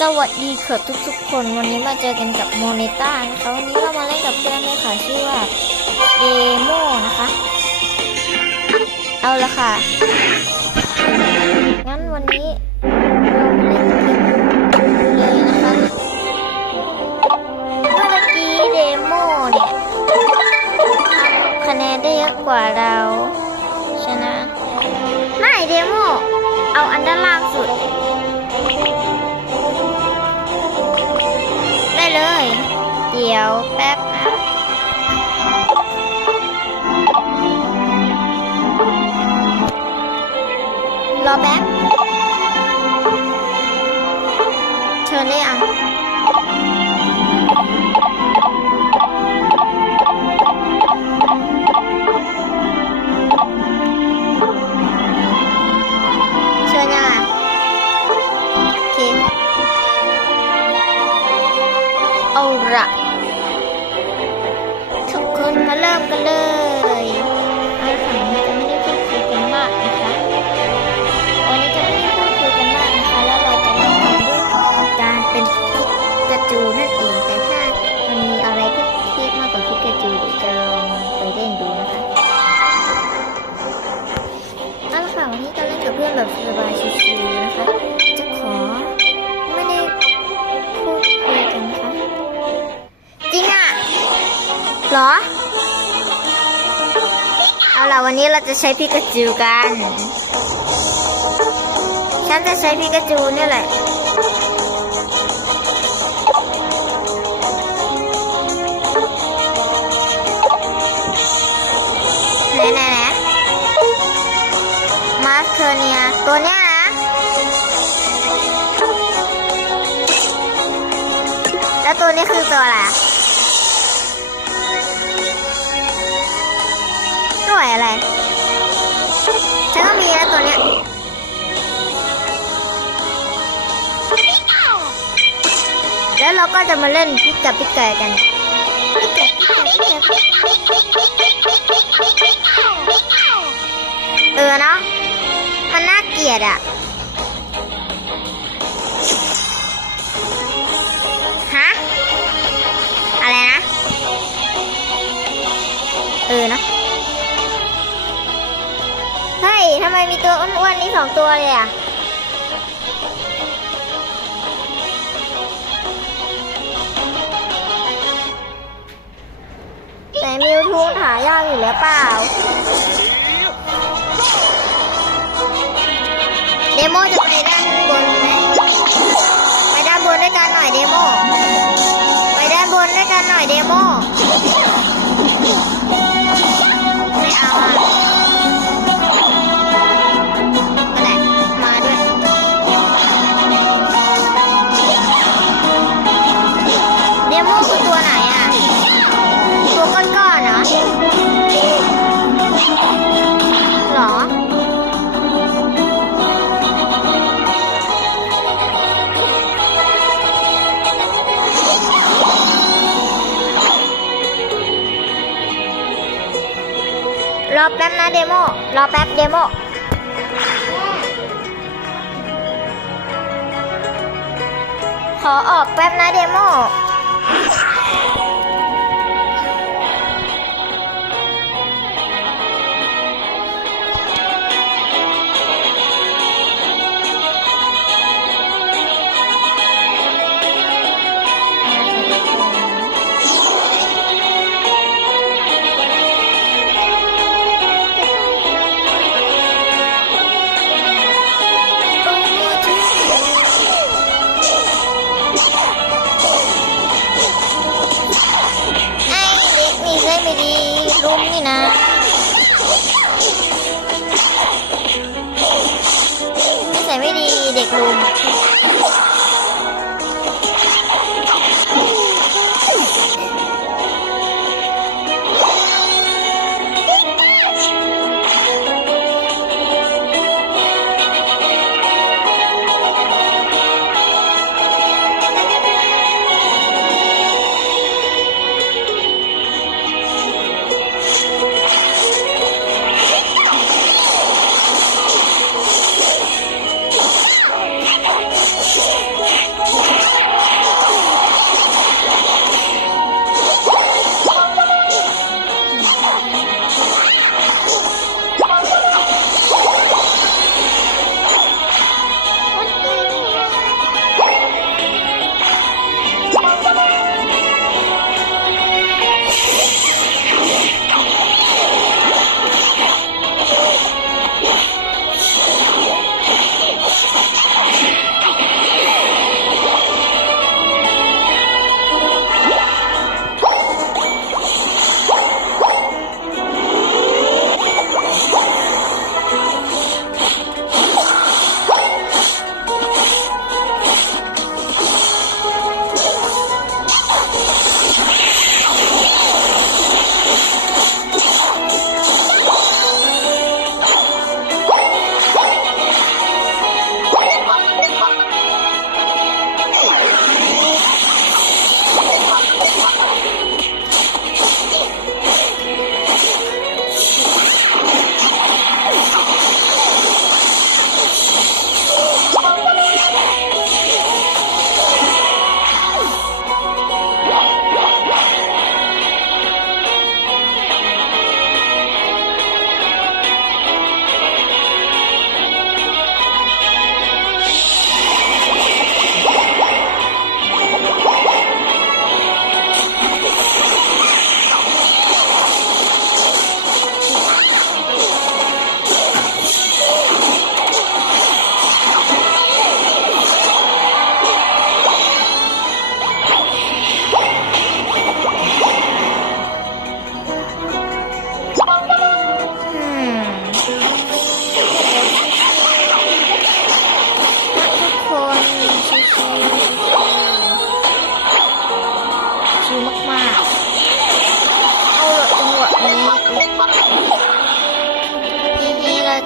สวัสดีค่ะทุกๆ คนวันนี้มาเจอกันกับโมเนต้านะคะวันนี้เรามาเล่นกับเพื่อนด้วยค่ะชื่อว่าเดโมนะคะ เอาละค่ะ งั้นวันนี้เราเล่นเกมเลยนะคะเมื่อกี้เดโมเนี่ยทำคะแนนได้เยอะกว่าเราชนะ ไม่เดโมเอาอันด้านล่างสุด เดี๋ยวแป๊บนะรอแป๊บเชิญได้ยังเแบบสบายชิวๆนะคะ จะขอไม่ได้พูดคุยกันนะคะ จริงอะหรอ เอาล่ะวันนี้เราจะใช้พิกาจูกัน ฉันจะใช้พิกาจูนี่แหละไหนไหนไหนมาสเคอร์เนีย ตัวเนี้ยนะแล้วตัวนี้คือตัวอะไรหน่วยอะไรฉันก็มีนะตัวเนี้ยแล้วเราก็จะมาเล่นพิกกับพิกไก่กันพิกกับพิกกับพิกกับเอ ดอะฮะ อะไรนะ เออนะเฮ้ยทำไมมีตัวอ้วนๆนี่สองตัวเลยอะแต่มิวทูนหายากอยู่แล้วเปล่า เดโมจะไปด้านบนไหมไปด้านบนด้วยกันหน่อยเดโมไปด้านบนด้วยกันหน่อยเดโมไม่เอาอะ รอแป๊บนะเดโมรอแป๊บเดโมขอออกแป๊บนะเดโม ไม่ดีรุมนี่นะนิสัยไม่ดีเด็กรุม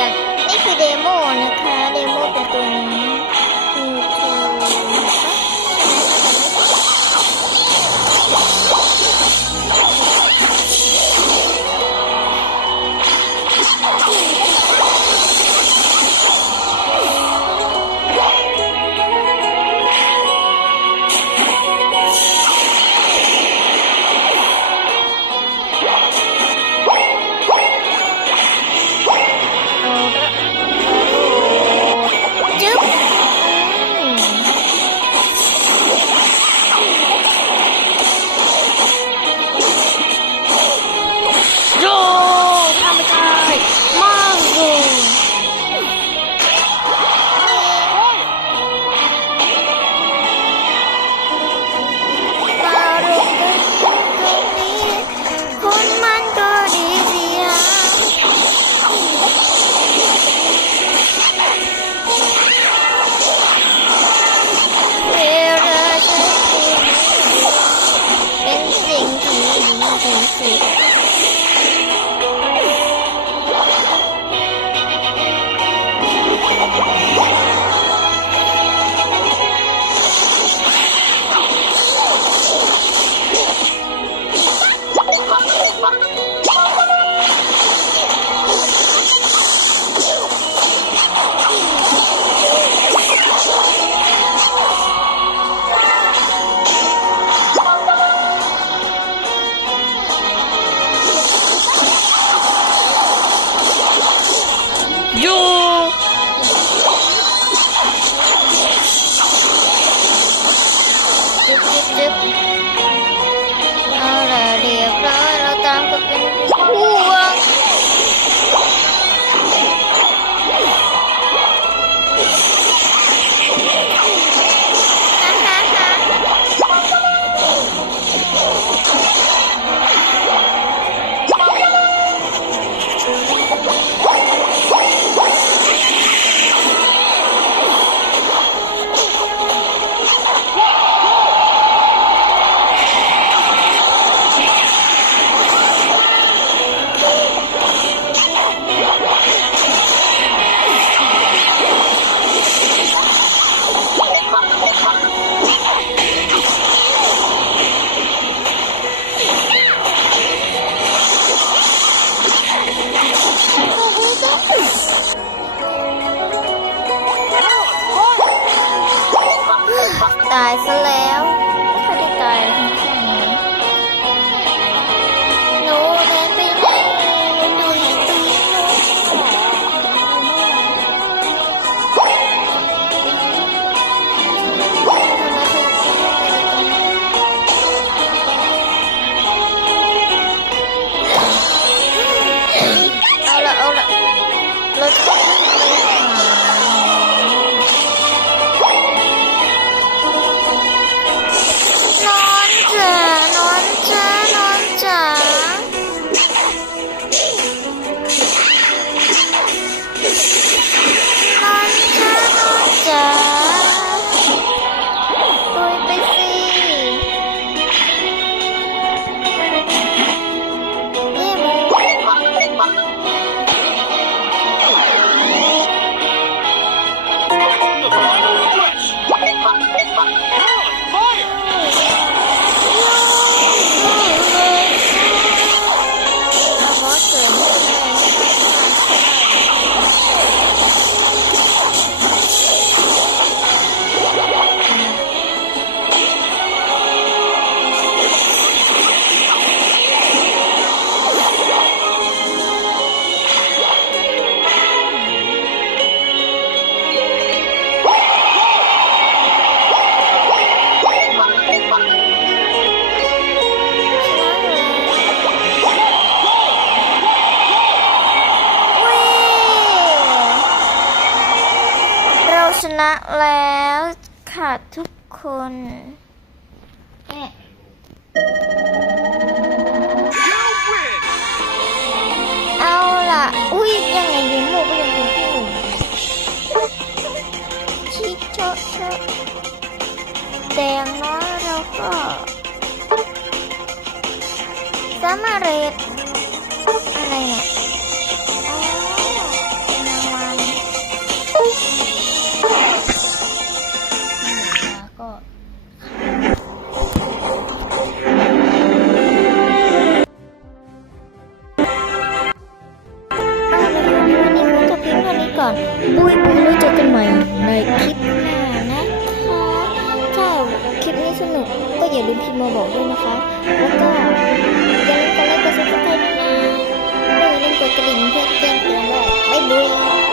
ゃん。リフでもう抜かれも他在游戏里 ตายซะแล้ว นะแล้วค่ะทุกคนเอาล่ะ อุ้ยยังไงยิงหมูก็ยังยิงที่หนึ่งชิชโชแดงน้อยเราก็สามาเร็อะไรเนี่ย